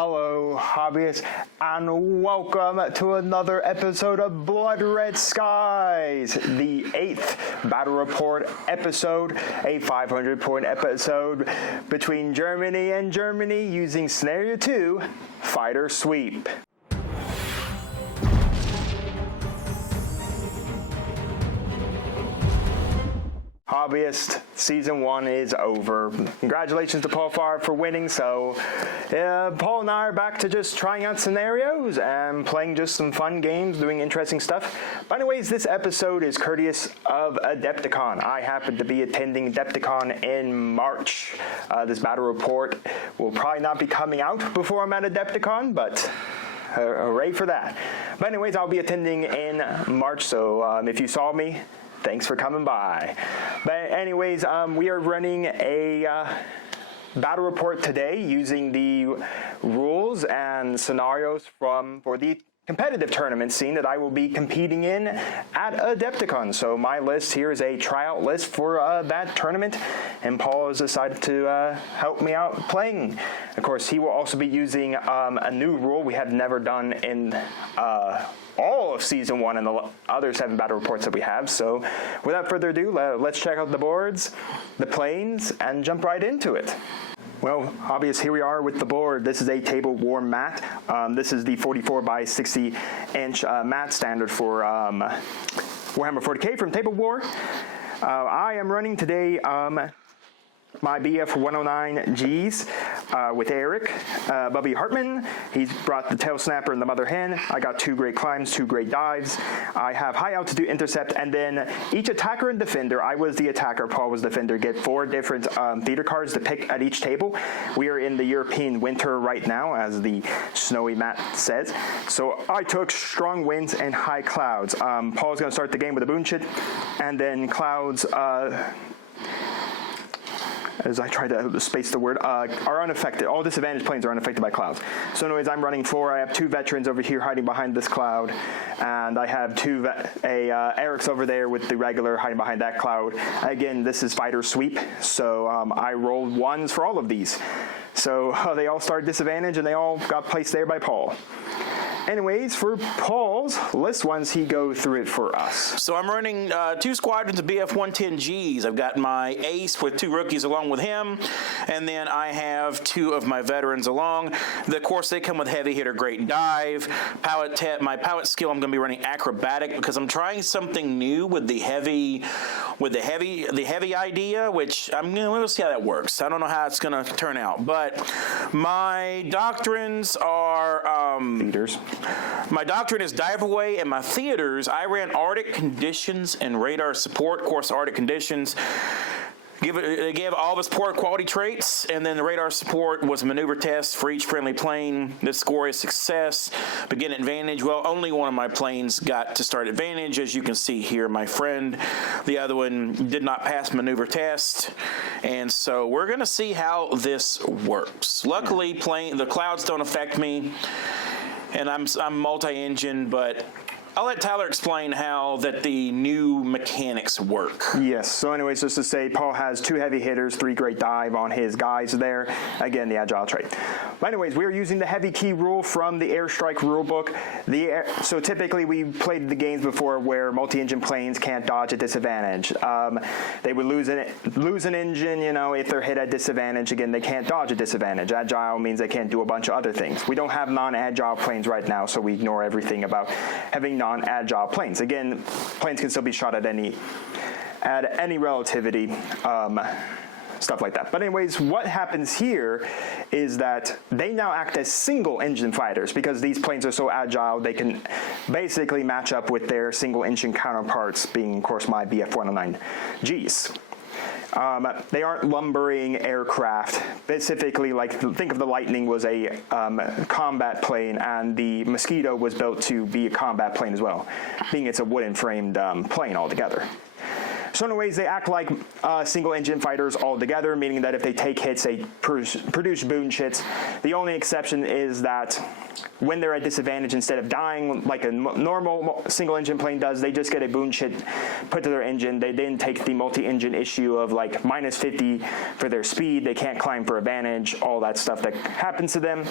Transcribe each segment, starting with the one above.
Hello, hobbyists, and welcome to another episode of Blood Red Skies, the 8th Battle Report episode, a 500-point episode between Germany and Germany using Scenario 2, Fighter Sweep. Hobbyist, Season 1 is over. Congratulations to Paul Farr for winning. So, Paul and I are back to just trying out scenarios and playing just some fun games, doing interesting stuff. But anyways, this episode is courteous of Adepticon. I happen to be attending Adepticon in March. This battle report will probably not be coming out before I'm at Adepticon, but hooray for that. But anyways, I'll be attending in March, so if you saw me, thanks for coming by. But anyways, we are running a battle report today using the rules and scenarios for the competitive tournament scene that I will be competing in at Adepticon. So my list here is a tryout list for that tournament, and Paul has decided to help me out playing. Of course, he will also be using a new rule we have never done in all of Season 1 and the other 7 battle reports that we have. So without further ado, let's check out the boards, the planes, and jump right into it. Well, hobbyists, here we are with the board. This is a table war mat. This is the 44 by 60 inch mat standard for Warhammer 40k from Table War. I am running today my BF-109Gs with Eric, Bubby Hartman. He's brought the Tail Snapper and the Mother Hen. I got 2 great climbs, 2 great dives. I have high altitude intercept, and then each attacker and defender, I was the attacker, Paul was defender, get 4 different theater cards to pick at each table. We are in the European winter right now, as the snowy map says. So I took strong winds and high clouds. Paul's going to start the game with a boon chit, and then clouds, as I try to space the word, are unaffected. All disadvantaged planes are unaffected by clouds. So anyways, I'm running 4. I have 2 veterans over here hiding behind this cloud, and I have Eric's over there with the regular hiding behind that cloud. Again, this is Fighter Sweep, so I rolled 1s for all of these. So they all started disadvantaged, and they all got placed there by Paul. Anyways, for Paul's list once he go through it for us. So I'm running 2 squadrons of BF-110Gs. I've got my ace with 2 rookies along with him, and then I have 2 of my veterans along. Of course, they come with heavy hitter, great dive. My pilot skill, I'm going to be running acrobatic because I'm trying something new with the heavy idea, which we'll see how that works. I don't know how it's going to turn out, but my doctrines are Leaders. My doctrine is dive away, and my theaters, I ran Arctic conditions and radar support. Of course, Arctic conditions gave all of its poor quality traits, and then the radar support was a maneuver test for each friendly plane. The score is success. Begin advantage. Well, only one of my planes got to start advantage, as you can see here, my friend. The other one did not pass maneuver test, and so we're going to see how this works. Luckily, the clouds don't affect me, and I'm multi-engine, but I'll let Tyler explain how the new mechanics work. Yes, so anyways, just to say, Paul has 2 heavy hitters, 3 great dive on his guys there. Again, the agile trait. But anyways, we are using the heavy key rule from the Airstrike rulebook. So typically we played the games before where multi-engine planes can't dodge at disadvantage. They would lose an engine, if they're hit at disadvantage. Again, they can't dodge at disadvantage. Agile means they can't do a bunch of other things. We don't have non-agile planes right now, so we ignore everything about having non-agile planes. Again, planes can still be shot at any relativity, stuff like that. But anyways, what happens here is that they now act as single engine fighters because these planes are so agile they can basically match up with their single engine counterparts, being of course my BF-109Gs. They aren't lumbering aircraft. Specifically, think of the Lightning was a combat plane, and the Mosquito was built to be a combat plane as well, being it's a wooden framed plane altogether. So anyways, they act like single engine fighters altogether, meaning that if they take hits, they produce boon shits. The only exception is that when they're at disadvantage, instead of dying like a normal single engine plane does, they just get a boon shit put to their engine. They didn't take the multi-engine issue of like minus 50 for their speed. They can't climb for advantage, all that stuff that happens to them.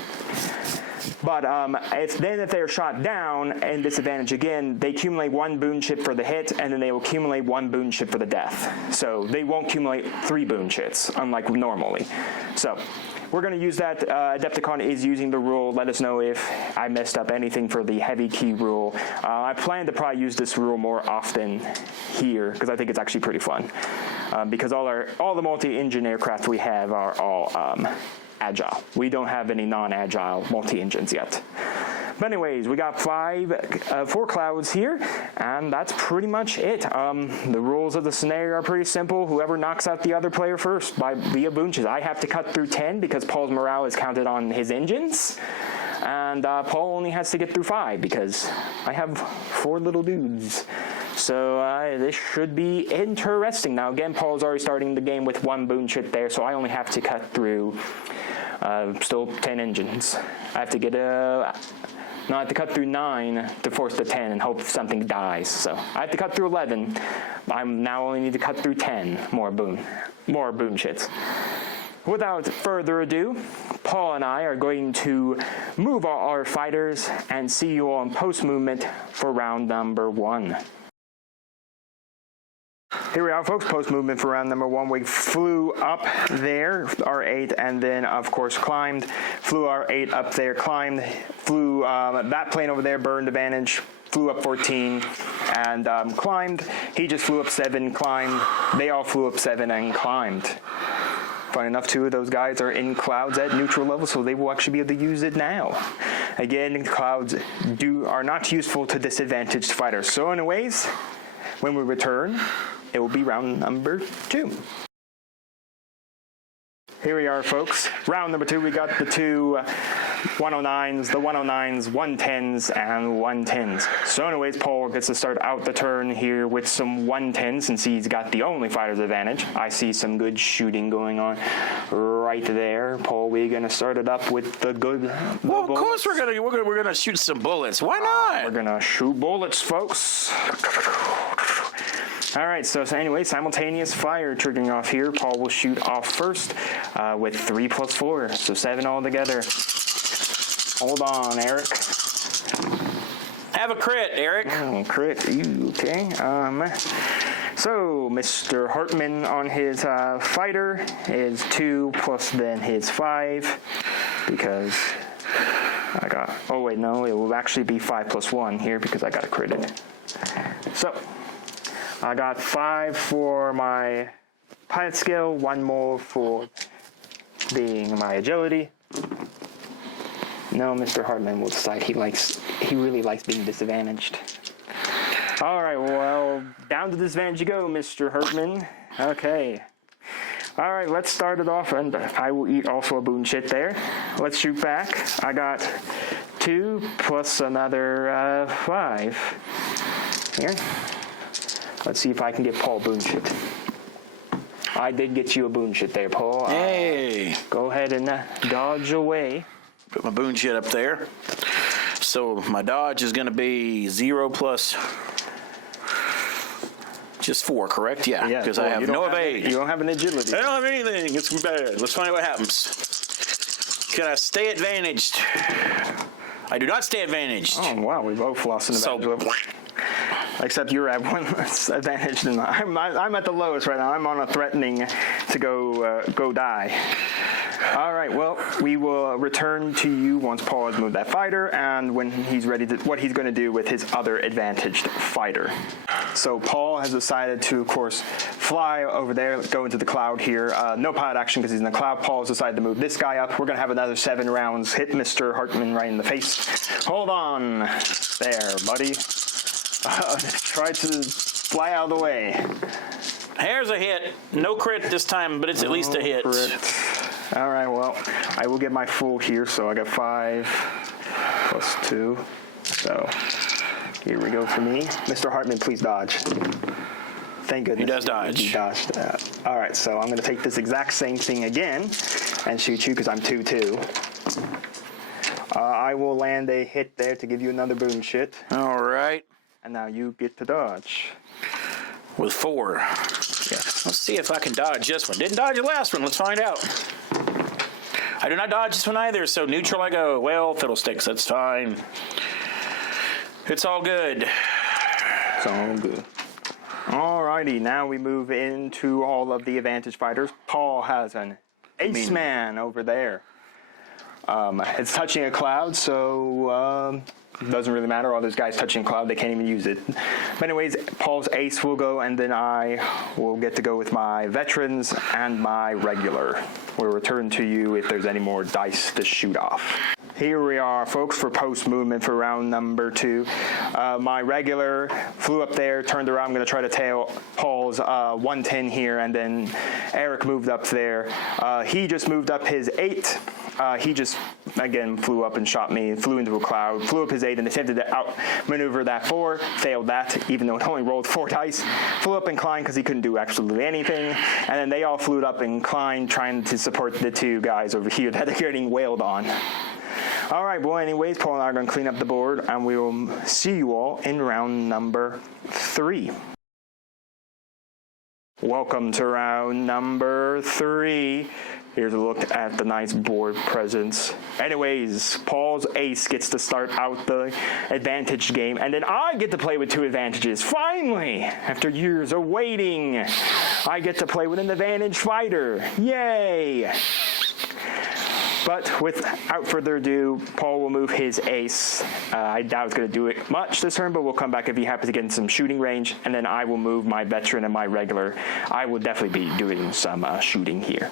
But if they're shot down and disadvantage again, they accumulate 1 boon chip for the hit, and then they will accumulate 1 boon chip for the death. So they won't accumulate 3 boon chits, unlike normally. So we're going to use that. Adepticon is using the rule. Let us know if I messed up anything for the heavy key rule. I plan to probably use this rule more often here, because I think it's actually pretty fun. Because all the multi-engine aircraft we have are all agile. We don't have any non-agile multi-engines yet. But anyways, we got 4 clouds here, and that's pretty much it. The rules of the scenario are pretty simple. Whoever knocks out the other player first via boonches. I have to cut through 10 because Paul's morale is counted on his engines, and Paul only has to get through 5 because I have 4 little dudes. So this should be interesting. Now again, Paul's already starting the game with 1 boon chit there, so I only have to cut through still 10 engines. I have to get I have to cut through 9 to force the 10 and hope something dies. So I have to cut through 11. I now only need to cut through 10 more boon chits. Without further ado, Paul and I are going to move our fighters and see you all in post movement for round number 1. Here we are, folks, post movement for round number 1. We flew up there, R8, and then of course climbed, flew R8 up there, climbed, flew that plane over there, burned advantage, flew up 14 and climbed. He just flew up 7, climbed. They all flew up 7 and climbed. Funny enough, 2 of those guys are in clouds at neutral level, so they will actually be able to use it now. Again, clouds are not useful to disadvantaged fighters. So anyways, when we return, it will be round number 2. Here we are, folks. Round number 2, we got the 2 109s, the 109s, 110s, and 110s. So anyways, Paul gets to start out the turn here with some 110s since he's got the only fighter's advantage. I see some good shooting going on right there. Paul, we're going to start it up with the good Well, of bullets. course we're gonna shoot some bullets. Why not? We're going to shoot bullets, folks. All right, so anyway, simultaneous fire triggering off here. Paul will shoot off first with 3 plus 4, so 7 altogether. Hold on, Eric. Have a crit, Eric. Oh, crit. Ew, okay. So, Mr. Hartman on his fighter is 2 plus then his 5 because I got... Oh, wait, no, it will actually be 5 plus 1 here because I got a critted. So, I got 5 for my pilot skill, 1 more for being my agility. No, Mr. Hartman will decide he really likes being disadvantaged. All right, well, down to disadvantage you go, Mr. Hartman. Okay. All right, let's start it off, and I will eat also a boon shit there. Let's shoot back. I got 2 plus another 5. Here. Let's see if I can get Paul boon shit. I did get you a boon shit there, Paul. Hey. Go ahead and dodge away. Put my boon shit up there. So my dodge is going to be 0 plus just 4, correct? Yeah, because I have no evade. You don't have an agility. I don't have anything. It's bad. Let's find out what happens. Can I stay advantaged? I do not stay advantaged. Oh, wow. We both lost an advantage. Except you're at 1 less advantage than I'm at the lowest right now. I'm on a threatening to go die. All right, well, we will return to you once Paul has moved that fighter and when he's ready to, what he's going to do with his other advantaged fighter. So Paul has decided to, of course, fly over there, go into the cloud here. No pilot action because he's in the cloud. Paul has decided to move this guy up. We're going to have another 7 rounds. Hit Mr. Hartman right in the face. Hold on. There, buddy. Try to fly out of the way. Here's a hit. No crit this time, but it's at least a hit. Crit. All right, well, I will get my full here, so I got 5 plus 2. So here we go for me. Mr. Hartman, please dodge. Thank goodness. He does dodge. He dodged that. All right, so I'm going to take this exact same thing again and shoot you because I'm 2-2. I will land a hit there to give you another boon shit. All right. And now you get to dodge. With 4. Yes. Let's see if I can dodge this one. Didn't dodge the last one. Let's find out. I do not dodge this one either, so neutral I go. Well, fiddlesticks, that's fine. It's all good. It's all good. Alrighty, now we move into all of the advantage fighters. Paul has an ace man over there. It's touching a cloud, so doesn't really matter. All those guys touching cloud, they can't even use it. But anyways, Paul's ace will go, and then I will get to go with my veterans and my regular. We'll return to you if there's any more dice to shoot off. Here we are, folks, for post movement for round number 2. My regular flew up there, turned around. I'm going to try to tail Paul's 110 here, and then Eric moved up there. He just moved up his 8. He just, again, flew up and shot me, flew into a cloud, flew up his 8 and attempted to outmaneuver that 4, failed that, even though it only rolled 4 dice, flew up inclined because he couldn't do absolutely anything, and then they all flew up inclined trying to support the 2 guys over here that are getting wailed on. All right, well, anyways, Paul and I are going to clean up the board, and we will see you all in round number 3. Welcome to round number 3. Here's a look at the nice board presence. Anyways, Paul's ace gets to start out the advantage game, and then I get to play with 2 advantages. Finally, after years of waiting, I get to play with an advantage fighter. Yay! But without further ado, Paul will move his ace. I doubt it's going to do it much this turn, but we'll come back if he happens to get in some shooting range, and then I will move my veteran and my regular. I will definitely be doing some shooting here.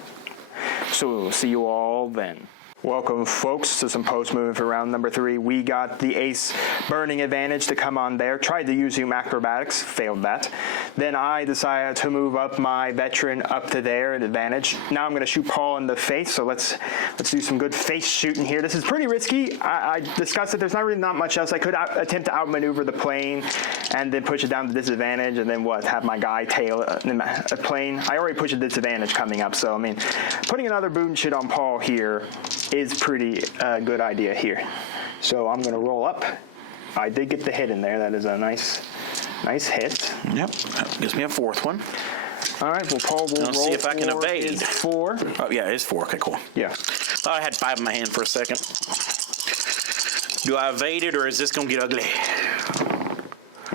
So we'll see you all then. Welcome, folks, to some post movement for round number 3. We got the ace burning advantage to come on there. Tried to use Zoom acrobatics, failed that. Then I decided to move up my veteran up to there at advantage. Now I'm going to shoot Paul in the face, so let's do some good face shooting here. This is pretty risky. I discussed it. There's not much else. I could attempt to outmaneuver the plane and then push it down to disadvantage, and then have my guy tail a plane. I already pushed a disadvantage coming up, so I mean, putting another boon shit on Paul here is pretty good idea here. So I'm going to roll up. I did get the hit in there. That is a nice hit. Yep. That gives me a 4th one. All right. Well, Paul will roll. See if I can evade. 4. Oh, yeah, it's 4. Okay, cool. Yeah. Oh, I had 5 in my hand for a second. Do I evade it, or is this going to get ugly?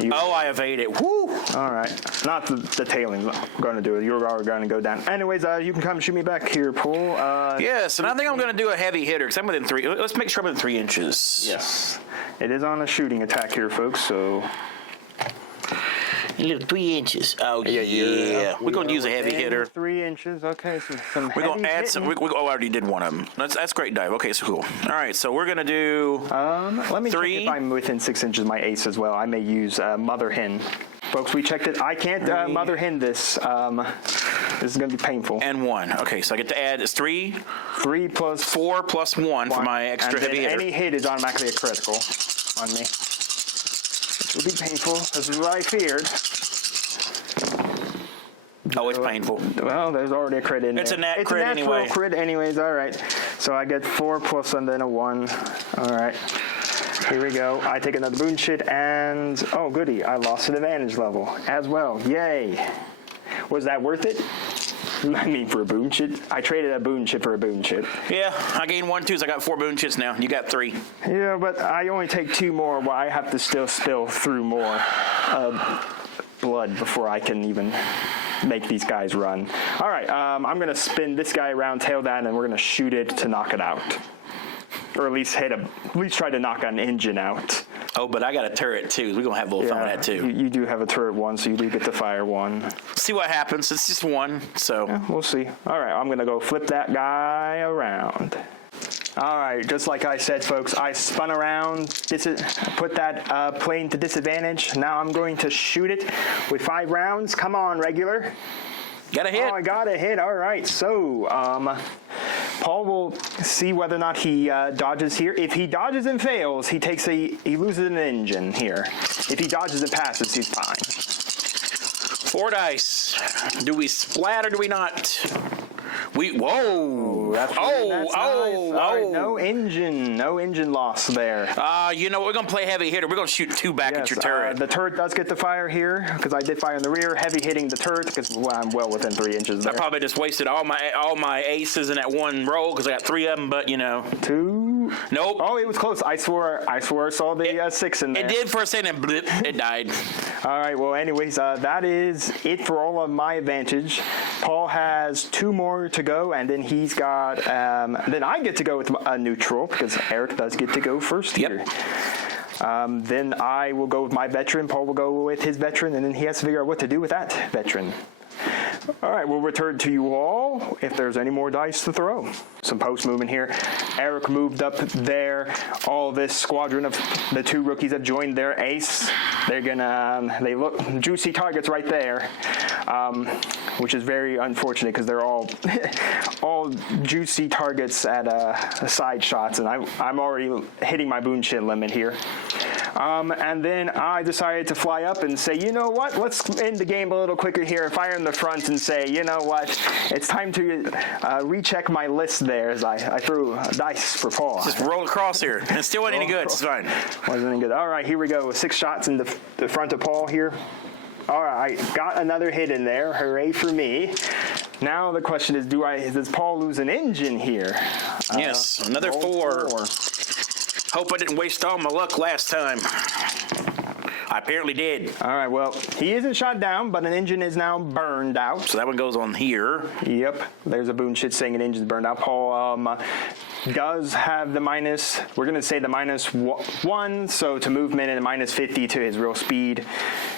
I evade it. Woo! All right. Not the tailing's going to do it. You're already going to go down. Anyways, you can come shoot me back here, Paul. Yes, and I think I'm going to do a heavy hitter because I'm within 3. Let's make sure I'm within 3 inches. Yes. It is on a shooting attack here, folks, so... A little 3 inches. Oh, yeah. We're going to use a heavy hitter. 3 inches. Okay, so some we're going to add some. I already did one of them. That's great dive. Okay, so cool. All right, so we're going to do let me 3. check if I'm within 6 inches of my ace as well. I may use mother hen. Folks, we checked it. I can't mother hen this. This is going to be painful. And 1. Okay, so I get to add 3. 3 plus 4 plus 1 for my extra and heavy hitter. Any hit is automatically a critical on me. This will be painful. This is what I feared. Oh, it's painful. Well, there's already a crit in there. It's a nat crit anyway. It's a natural crit anyways. All right. So I get 4 plus and then a 1. All right. Here we go. I take another boon shit and... Oh, goody. I lost an advantage level as well. Yay. Was that worth it? I mean, for a boon shit? I traded a boon shit for a boon shit. Yeah, I gained 1 too, so I got 4 boon shits now. You got 3. Yeah, but I only take 2 more, while I have to still spill through more blood before I can even make these guys run. All right, I'm going to spin this guy around, tail that, and we're going to shoot it to knock it out. Or at least try to knock an engine out. Oh, but I got a turret too. We're going to have a little fun with that too. You do have a turret 1, so you do get to fire 1. See what happens. It's just 1, so. Yeah, we'll see. All right, I'm going to go flip that guy around. All right, just like I said, folks, I spun around, put that plane to disadvantage. Now I'm going to shoot it with 5 rounds. Come on, regular. Got a hit. Oh, I got a hit. All right, so Paul will see whether or not he dodges here. If he dodges and fails, he loses an engine here. If he dodges and passes, he's fine. 4 dice. Do we splat or do we not? Whoa! That's nice. All right, no engine loss there. You know what? We're gonna play heavy hitter. We're gonna shoot 2 back at your turret. The turret does get to fire here because I did fire in the rear. Heavy hitting the turret because I'm well within 3 inches there. I probably just wasted all my aces in that one roll because I got 3 of them. But you know, 2. Nope. Oh, it was close. I swore I saw the 6 in there. It did for a second, and blip, it died. All right. Well, anyways, that is it for all of my advantage. Paul has 2 more to go, and then he's got. Then I get to go with a neutral because Eric does get to go first here. Then I will go with my veteran. Paul will go with his veteran, and then he has to figure out what to do with that veteran. All right, we'll return to you all if there's any more dice to throw. Some post movement here. Eric moved up there. All this squadron of the 2 rookies have joined their ace. They're gonna, they look juicy targets right there, which is very unfortunate because they're all juicy targets at side shots, and I'm already hitting my boon shit limit here. And then I decided to fly up and say, you know what, let's end the game a little quicker here, fire in the front and say, you know what, it's time to recheck my list there as I threw a dice for Paul. Just roll across here. It still wasn't any good. It's fine. Wasn't any good. All right, here we go. 6 shots in the front of Paul here. All right, got another hit in there. Hooray for me. Now the question is, does Paul lose an engine here? Yes, another 4. Hope I didn't waste all my luck last time. I apparently did. All right, well, he isn't shot down, but an engine is now burned out. So that one goes on here. Yep, there's a boon shit saying an engine's burned out. Paul does have the minus, we're going to say the -1, so to movement, and -50 to his real speed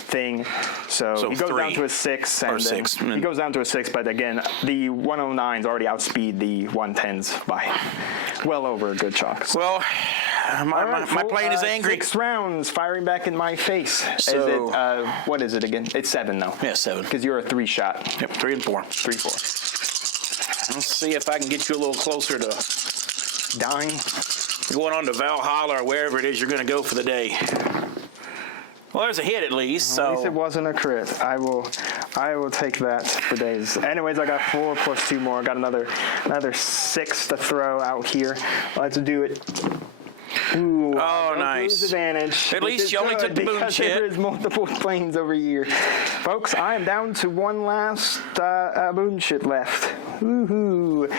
thing. So he goes 3 down to a 6. And or 6. He goes down to a 6, but again, the 109s already outspeed the 110s by well over a good chunk. Well, my plane is angry. 6 rounds firing back in my face. So, is it, what is it again? It's 7 though. Yeah, 7. Because you're a 3 shot. Yep, 3 and 4. 3, 4. Let's see if I can get you a little closer to dying. Going on to Valhalla or wherever it is you're going to go for the day. Well, there's a hit at least. So at least it wasn't a crit. I will take that for days. Anyways, I got 4 plus 2 more. I got another 6 to throw out here. Let's do it. Ooh, oh, nice. Advantage. At least you only took the boon shit. There's multiple planes over here. Folks, I am down to one last boon shit left. Woohoo.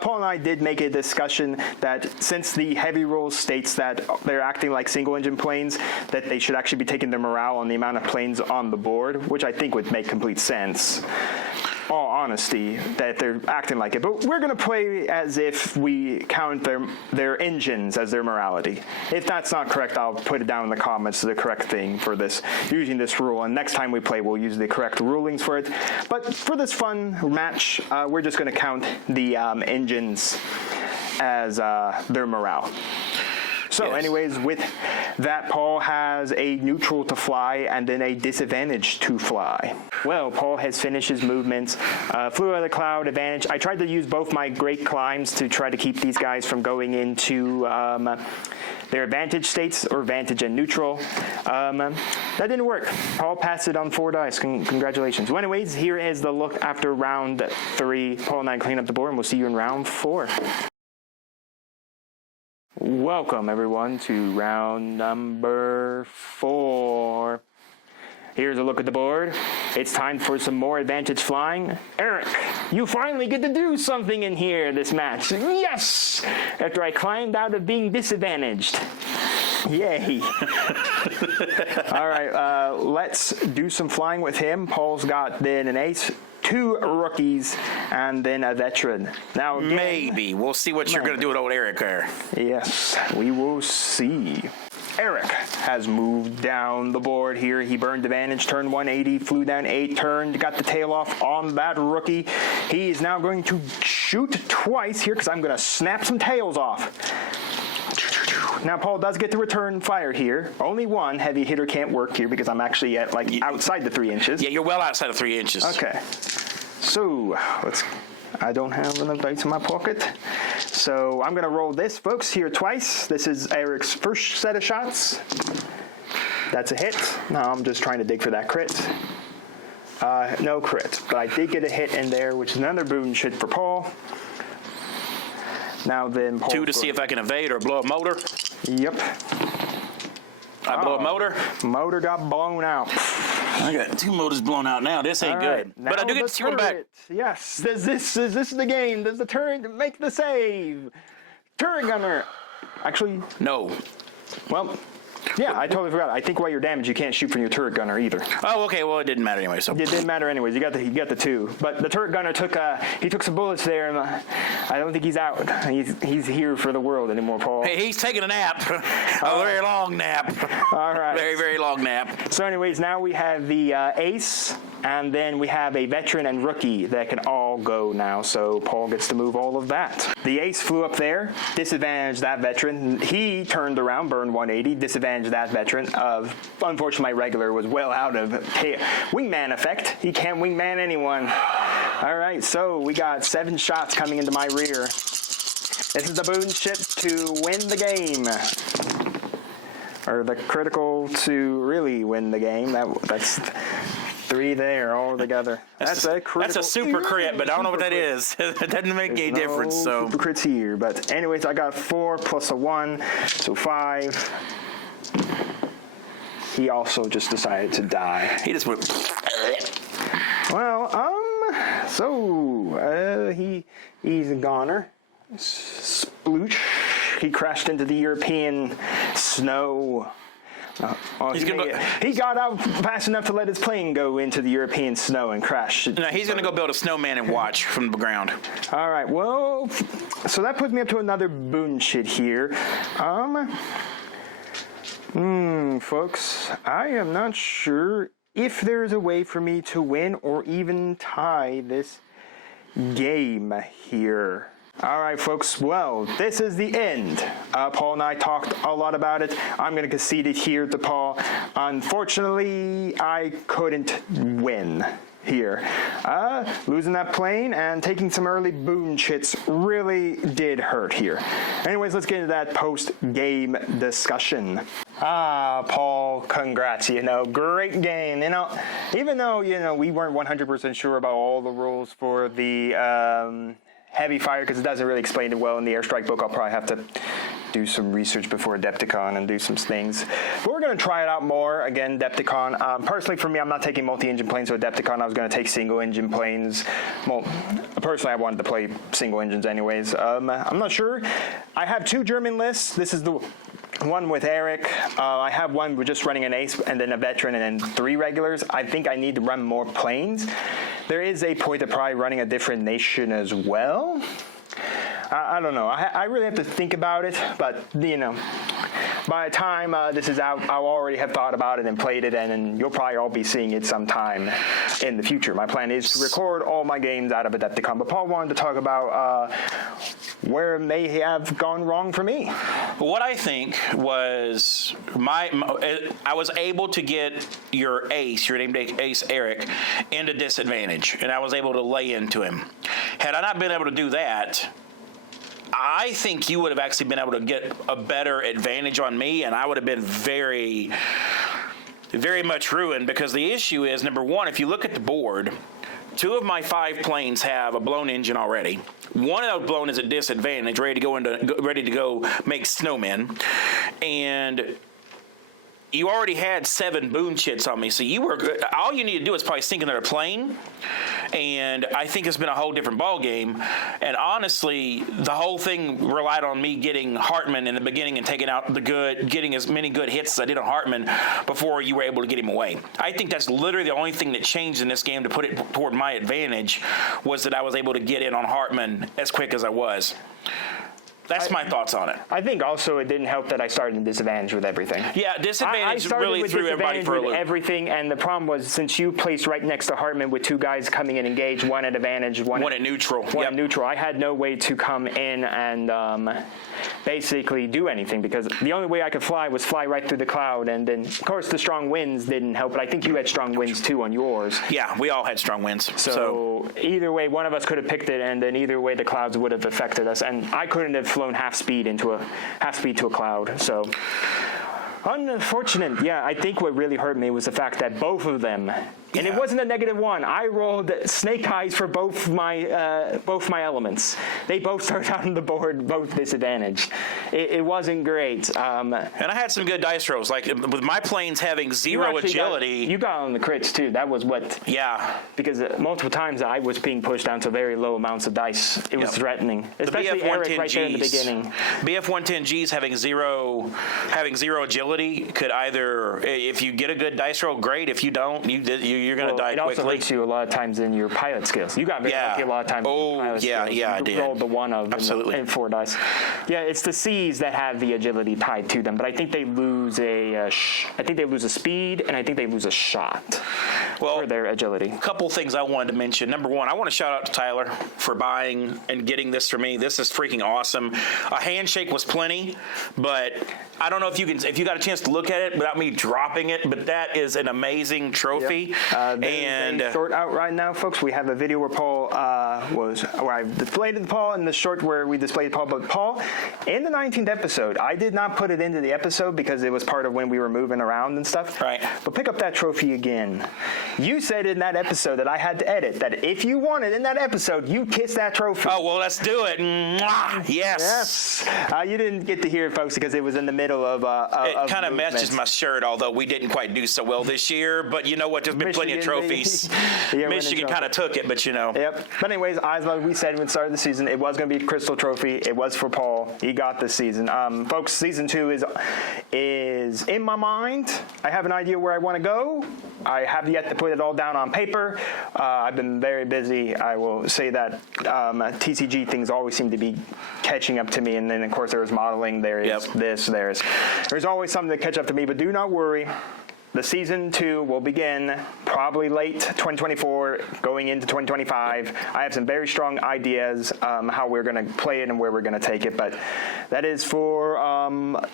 Paul and I did make a discussion that since the heavy rule states that they're acting like single engine planes, that they should actually be taking their morale on the amount of planes on the board, which I think would make complete sense. All honesty, that they're acting like it, but we're going to play as if we count their engines as their morality. If that's not correct, I'll put it down in the comments, the correct thing for this, using this rule, and next time we play, we'll use the correct rulings for it. But for this fun match, we're just going to count the engines as their morale. So anyways, with that, Paul has a neutral to fly and then a disadvantage to fly. Well, Paul has finished his movements, flew out of the cloud, advantage. I tried to use both my great climbs to try to keep these guys from going into their advantage states, or advantage and neutral. That didn't work. Paul passed it on 4 dice. Congratulations. Well, anyways, here is the look after round 3. Paul and I clean up the board, and we'll see you in round 4. Welcome, everyone, to round number 4. Here's a look at the board. It's time for some more advantage flying. Eric, you finally get to do something in here this match. Yes! After I climbed out of being disadvantaged. Yay. All right, let's do some flying with him. Paul's got then an ace, 2 rookies, and then a veteran. Now, again, maybe. We'll see what you're going to do with old Eric there. Yes, we will see. Eric has moved down the board here. He burned advantage, turned 180, flew down 8, turned, got the tail off on that rookie. He is now going to shoot twice here because I'm going to snap some tails off. Now, Paul does get to return fire here. Only 1 heavy hitter can't work here because I'm actually at, like, outside the 3 inches. Yeah, you're well outside of 3 inches. Okay. So, I don't have enough dice in my pocket. So, I'm going to roll this, folks, here twice. This is Eric's first set of shots. That's a hit. Now, I'm just trying to dig for that crit. No crit, but I did get a hit in there, which is another boon shit for Paul. Now then, Paul. 2 to see if I can evade or blow a motor. Yep. I blow a motor. Motor got blown out. I got 2 motors blown out now. This ain't good. But I do get to see one back. Yes. Is this the game? Does the turret make the save? Turret gunner. Actually. No. Well. Yeah, I totally forgot. I think while you're damaged, you can't shoot from your turret gunner either. Oh, okay. Well, it didn't matter anyway. So it didn't matter anyways. You got the 2, but the turret gunner took some bullets there, and I don't think he's out. He's here for the world anymore, Paul. Hey, he's taking a nap, a very long nap. All right, very very long nap. So, anyways, now we have the ace, and then we have a veteran and rookie that can all go now. So Paul gets to move all of that. The ace flew up there, disadvantaged that veteran. He turned around, burned 180, disadvantaged that veteran. Unfortunately, my regular was well out of wingman effect. He can't wingman anyone. All right, so we got 7 shots coming into my rear. This is the boon ship to win the game, or the critical to really win the game. That's 3 there all together. That's a critical. That's a super crit, but I don't know what that is. It doesn't make any difference. So super crits here, but anyways, I got 4 plus a 1, so 5. He also just decided to die. He just went. Well, so he's a goner. Sploosh. He crashed into the European snow. He got out fast enough to let his plane go into the European snow and crash. No, he's going to go build a snowman and watch from the ground. All right, well, so that puts me up to another boon shit here. Folks, I am not sure if there's a way for me to win or even tie this game here. All right, folks, well, this is the end. Paul and I talked a lot about it. I'm going to concede it here to Paul. Unfortunately, I couldn't win here. Losing that plane and taking some early boon chits really did hurt here. Anyways, let's get into that post-game discussion. Paul, congrats, great game. Even though, we weren't 100% sure about all the rules for the Hevy Fighter, because it doesn't really explain it well in the Airstrike book. I'll probably have to do some research before Adepticon and do some things. But we're going to try it out more. Again, Adepticon. Personally, for me, I'm not taking multi-engine planes, so Adepticon, I was going to take single-engine planes. Well, personally, I wanted to play single engines anyways. I'm not sure. I have 2 German lists. This is the one with Eric. I have one with just running an ace and then a veteran and then 3 regulars. I think I need to run more planes. There is a point of probably running a different nation as well. I don't know. I really have to think about it, but, by the time this is out, I'll already have thought about it and played it, and you'll probably all be seeing it sometime in the future. My plan is to record all my games out of Adepticon, but Paul wanted to talk about where it may have gone wrong for me. What I think was I was able to get your ace, your named ace Eric, into disadvantage, and I was able to lay into him. Had I not been able to do that, I think you would have actually been able to get a better advantage on me, and I would have been very, very much ruined, because the issue is, number one, if you look at the board, 2 of my 5 planes have a blown engine already. One of those blown is a disadvantage, ready to go make snowmen, and you already had 7 boon chits on me, so you were good. All you need to do is probably sink another plane, and I think it's been a whole different ball game. And honestly, the whole thing relied on me getting Hartman in the beginning and taking out getting as many good hits as I did on Hartman before you were able to get him away. I think that's literally the only thing that changed in this game to put it toward my advantage, was that I was able to get in on Hartman as quick as I was. That's my thoughts on it. I think also it didn't help that I started in disadvantage with everything. Yeah, disadvantage really threw everybody for a loop. Everything, and the problem was, since you placed right next to Hartman with 2 guys coming in engaged, one at advantage, one at neutral. One at neutral. I had no way to come in and basically do anything, because the only way I could fly was fly right through the cloud, and then, of course, the strong winds didn't help, but I think you had strong winds too on yours. Yeah, we all had strong winds. So either way, one of us could have picked it, and then either way the clouds would have affected us, and I couldn't have flown half speed to a cloud. So unfortunate. Yeah, I think what really hurt me was the fact that both of them And it wasn't a -1. I rolled snake eyes for both my elements. They both started out on the board, both disadvantaged. It wasn't great. And I had some good dice rolls. Like with my planes having 0 agility. You got on the crits too. That was what. Yeah. Because multiple times I was being pushed down to very low amounts of dice. It was threatening, especially Eric right there in the beginning. BF-110Gs having zero agility could either, if you get a good dice roll, great. If you don't, you're going to die quickly. It also hurts you a lot of times in your pilot skills. You got very lucky a lot of times. Oh, yeah, I did. Rolled the 1 of and 4 dice. Yeah, it's the Cs that have the agility tied to them, but I think they lose a speed, and I think they lose a shot for their agility. A couple things I wanted to mention. Number one, I want to shout out to Tyler for buying and getting this for me. This is freaking awesome. A handshake was plenty, but I don't know if you got a chance to look at it without me dropping it, but that is an amazing trophy. Yep. And short out right now, folks. We have a video where Paul where I displayed Paul, and the short where we displayed Paul. But Paul, in the 19th episode, I did not put it into the episode because it was part of when we were moving around and stuff. Right. But pick up that trophy again. You said in that episode that I had to edit that if you wanted in that episode, you kiss that trophy. Oh well, let's do it. Mwah! Yes. You didn't get to hear it, folks, because it was in the middle of. It kind of matches my shirt, although we didn't quite do so well this year. But you know what? There's been plenty of trophies. Michigan kind of took it, but you know. Yep. But anyways, as we said when we started the season, it was going to be a Crystal Trophy. It was for Paul. He got the season. Folks, season 2 is in my mind. I have an idea where I want to go. I have yet to put it all down on paper. I've been very busy. I will say that TCG things always seem to be catching up to me. And then, of course, there's modeling. There is this. There's always something to catch up to me. But do not worry. The season 2 will begin probably late 2024, going into 2025. I have some very strong ideas how we're going to play it and where we're going to take it, but that is for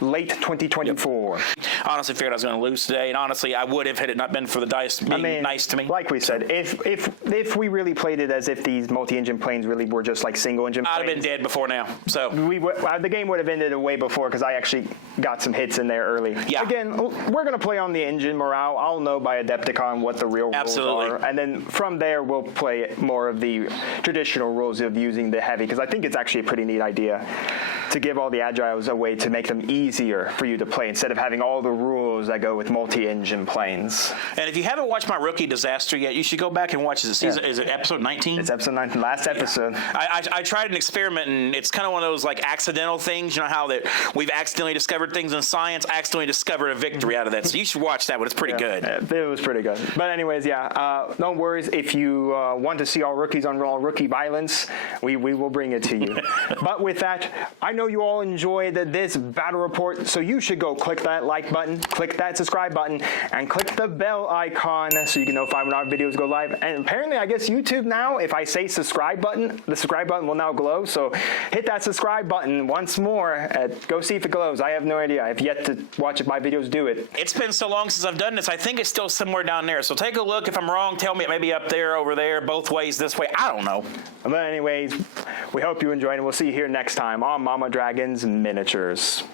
late 2024. Honestly, figured I was going to lose today, and honestly, I would have had it not been for the dice being nice to me. Like we said, if we really played it as if these multi-engine planes really were just like single-engine planes, I'd have been dead before now. So the game would have ended way before because I actually got some hits in there early. Yeah. Again, we're going to play on the engine morale. I'll know by Adepticon what the real rules are, and then from there we'll play more of the traditional rules of using the heavy, because I think it's actually a pretty neat idea to give all the agiles a way to make them easier for you to play instead of having all the rules that go with multi-engine planes. And if you haven't watched my rookie disaster yet, you should go back and watch the season. Is it episode 19? It's episode 19, last episode. I tried an experiment, and it's kind of one of those like accidental things. You know how that we've accidentally discovered things in science. I accidentally discovered a victory out of that. So you should watch that one. It's pretty good. It was pretty good. But anyways, no worries. If you want to see all rookies on all rookie violence, we will bring it to you. But with that, I know you all enjoyed this battle report, so you should go click that like button, click that subscribe button, and click the bell icon so you can notify when our videos go live. And apparently, I guess YouTube now, if I say subscribe button, the subscribe button will now glow. So hit that subscribe button once more. Go see if it glows. I have no idea. I've yet to watch if my videos do it. It's been so long since I've done this. I think it's still somewhere down there. So take a look. If I'm wrong, tell me. It may be up there, over there, both ways, this way. I don't know. But anyways, we hope you enjoyed, and we'll see you here next time on Mama Dragon's Miniatures.